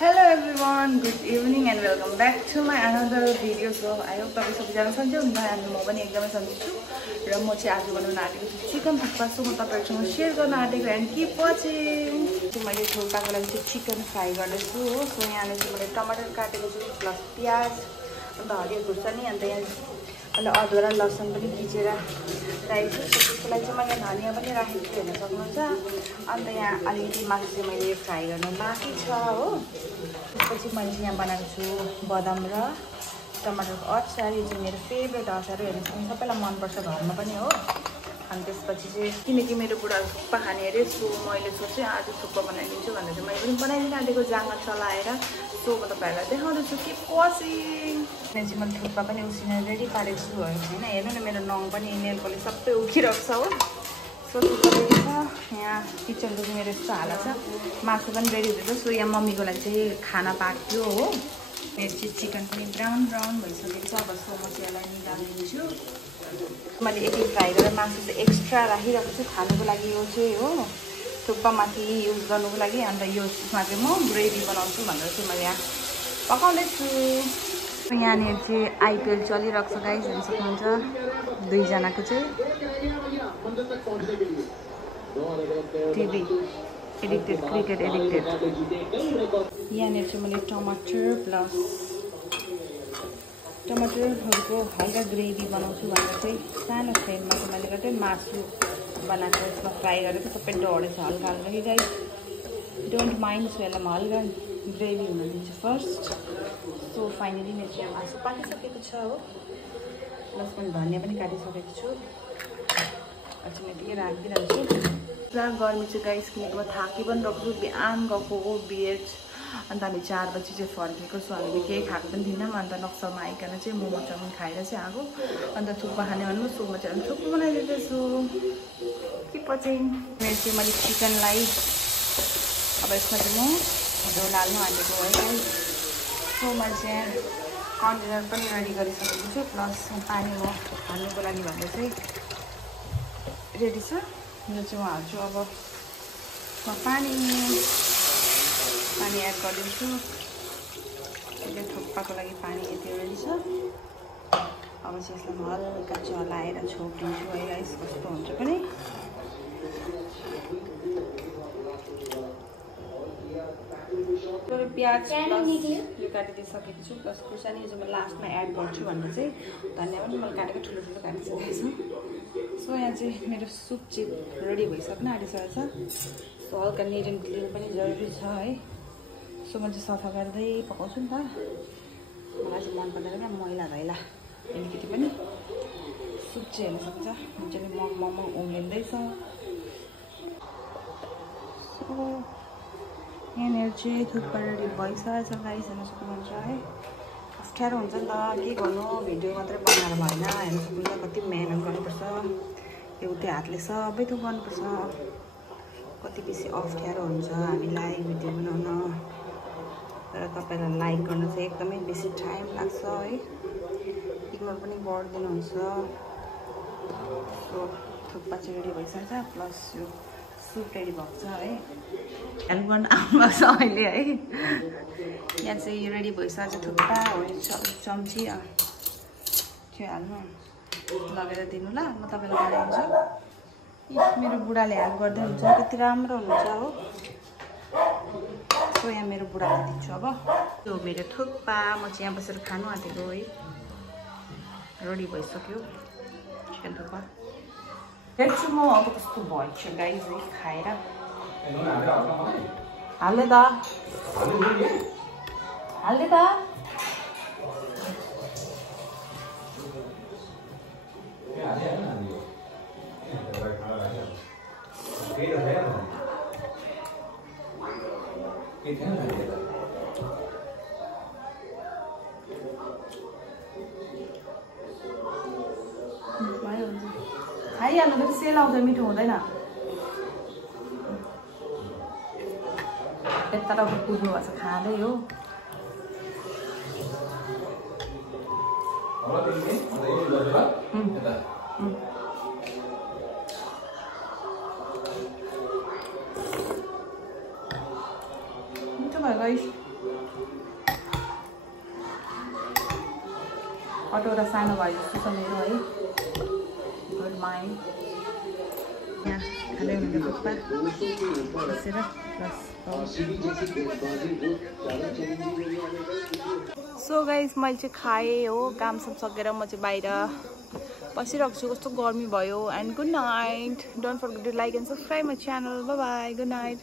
Hello everyone, good evening and welcome back to my another video. So I hope तपाईं सबैजना सन्चै हुनुहुन्छ अनि म पनि एकदमै सन्चै छु र म चाहिँ आज बनाउन आँटेको छु चिकन थुक्पा। सो म तपाईहरुसँग शेयर गर्न आँटेको एन्ड कीप वाचिङ। मैले थुक्पाको लागि चाहिँ चिकन फ्राई गर्दैछु हो। सो यहाँ चाहिँ मैले टमाटर काटेको छु प्लस प्याज अन्त हरियो खुर्सानी अन्त यहाँ अहिले अदुवा र लसुन पनि खिचेर राखेको छु। त्यसको लागि चाहिँ मैले धनिया पनि राखेको छु हेर्न सक्नुहुन्छ। अन्त यहाँ अलिकति मासु चाहिँ मैले फ्राई गर्न बाँकी छ हो। त्यसपछि मैले चाहिँ यहाँ बनाएको छु बदाम र टमाटरको अचार। यो चाहिँ मेरो फेभरेट अचार हो, हेर्न सक्नुहुन्छ। सबैलाई मनपर्छ घरमा पनि हो। अनि त्यसपछि चाहिँ किनकि मेरो बुढाले थुक्पा खाने अरे, सो मैले सोचेँ आज थुक्पा बनाइदिन्छु भनेर चाहिँ मैले पनि बनाइदिन आँटेको जाँगर चलाएर। सो म तपाईँहरूलाई देखाउँदैछु कि वाचिङ। चाहिँ मैले थुक्पा पनि उसिनेर रेडी पारेको छु होइन। हेर्नु न मेरो नङ पनि नेल पलिस सबै उखिरहेको छ हो। सो थुक्पा रेडी छ। यहाँ किचनको चाहिँ मेरो यस्तो हालत छ। मासु पनि रेडी हुँदैछ। सो यहाँ मम्मीको लागि चाहिँ खाना पाक्यो हो। मेरो चाहिँ चिकन पनि ब्राउन भइसकेको छ। अब सो म चाहिँ यसलाई निकालिदिन्छु। मैले एक फ्राई गरेर मासु चाहिँ एक्स्ट्रा राखिरहेको छु खानुको लागि। यो चाहिँ हो थुक्पामाथि युज गर्नुको लागि। अन्त यसमा चाहिँ म ग्रेभी बनाउँछु भनेर चाहिँ मैले यहाँ पकाउँदैछु। यहाँनिर चाहिँ आइपिएल चलिरहेको छ गाइस, हेर्न सक्नुहुन्छ। दुईजनाको चाहिँ टिभी एडिक्टेड, क्रिकेट एडिक्टेड। यहाँनिर चाहिँ मैले टमाटरहरूको हल्का ग्रेभी बनाउँछु भनेर चाहिँ सानो फ्लेममा चाहिँ मैले गर्दै मासु बनाएको यसमा फ्राई गरेको सबै डढेछ हल्का हल्का कि गाइस डोन्ट माइन्ड। सो यसलाई म हल्का ग्रेभी हुन दिन्छु फर्स्ट। सो फाइनली मेरो चाहिँ मासु पाकिसकेको छ हो। प्लस मैले धनिया पनि काटिसकेको छु। अचम्मै राखिदिइरहन्छु। पुरा गर्मी चाहिँ गाइस, किनकि म थाकी पनि रहेको छु। बिहान गएको हो बिएच, अन्त हामी 4 बजी चाहिँ फर्केको। सो हामीले केही खाएको पनि थिएनौँ। अन्त नक्सलमा आइकन चाहिँ मोमो चाउमिन खाएर चाहिँ आएको। अन्त थुक्पा खाने भन्नु। सो म चाहिँ थुक्पा बनाइदिँदैछु कि पछि मेरो चाहिँ मैले चिकनलाई अब यसमा चाहिँ म झोल हाल्नु आँटेको है। सो मैले चाहिँ कन्टेनर पनि रेडी गरिसकेको छु। प्लस पानी म हाल्नुको लागि भन्दा चाहिँ रेडी छ। यो चाहिँ म हाल्छु अब पानी एड गरिदिन्छु। यसले थुक्पाको लागि पानी यति रेडी छ। अब चाहिँ यसलाई म हल्का चलाएर छोपिदिन्छु है गाइस, कस्तो हुन्छ पनि। प्याज यो काटिदिइसकेको छु। प्लस खुर्सानी जो म लास्टमा एड गर्छु भनेर चाहिँ धनिया पनि मैले काटेको ठुलो काटिसकेको छु। सो यहाँ चाहिँ मेरो सुप चाहिँ रेडी भइसक्न आँटिसकेको छ। सो हल्का निट एन्ड क्लिन पनि जरुरी छ है। सो म चाहिँ सफा गर्दै पकाउँछु नि त। मलाई चाहिँ मन पर्दैन क्या मैला धैला अलिकति पनि। सुप चाहिँ हेर्न सक्छ मजाले मग उम्लिँदैछ। सो यहाँनिर चाहिँ थुक्पा रेडी भइसकेको छ गाइस, हेर्न सक्नुहुन्छ है। अप्ठ्यारो हुन्छ नि त, के गर्नु, भिडियो मात्रै बनाएर भएन। हेर्न सक्नुहुन्छ कति मेहनत गर्नुपर्छ। एउटै हातले सबै थोक गर्नुपर्छ। कति बेसी अप्ठ्यारो हुन्छ हामीलाई भिडियो बनाउन। तर तपाईँलाई लाइक गर्न चाहिँ एकदमै बेसी टाइम लाग्छ है। इग्नोर पनि गरिदिनुहुन्छ। सो थुक्पा चाहिँ रेडी भइसकेको छ। प्लस यो सुप रेडी भएको छ है। हेल्प गर्न आउनुभएको छ अहिले है। यहाँ चाहिँ यो रेडी भइसकेको छ थुक्पा हो। चम्ची त्यो हाल्नु लगेर दिनु ल, म तपाईँलाई बनाइदिन्छु। मेरो बुढाले हेल्प गर्दै हुन्छ, कति राम्रो हुनुहुन्छ हो। सो यहाँ मेरो बुढालाई दिन्छु अब। यो मेरो थुक्पा म चाहिँ यहाँ बसेर खानु आँटेको है। रेडी भइसक्यो चिकन थुक्पा। हेर्छु म अब कस्तो भएछ गाइस है खाएर। हाल्दै त खाइहाल्नु फेरि सेल आउँछ, मिठो हुँदैन। यताबाट कुद्नु भएको छ खाँदै हो। मिठो भयो गाइस। कटौरा सानो भयो जस्तो छ मेरो है गुड माइन्ड यहाँ खाँदै हुनुहुन्छ पप्पा बसेर बस सो गाइस मैले चाहिँ खाएँ हो काम सब सकेर म चाहिँ बाहिर बसिरहेको छु कस्तो गर्मी भयो and good night don't forget to like and subscribe my channel bye bye good night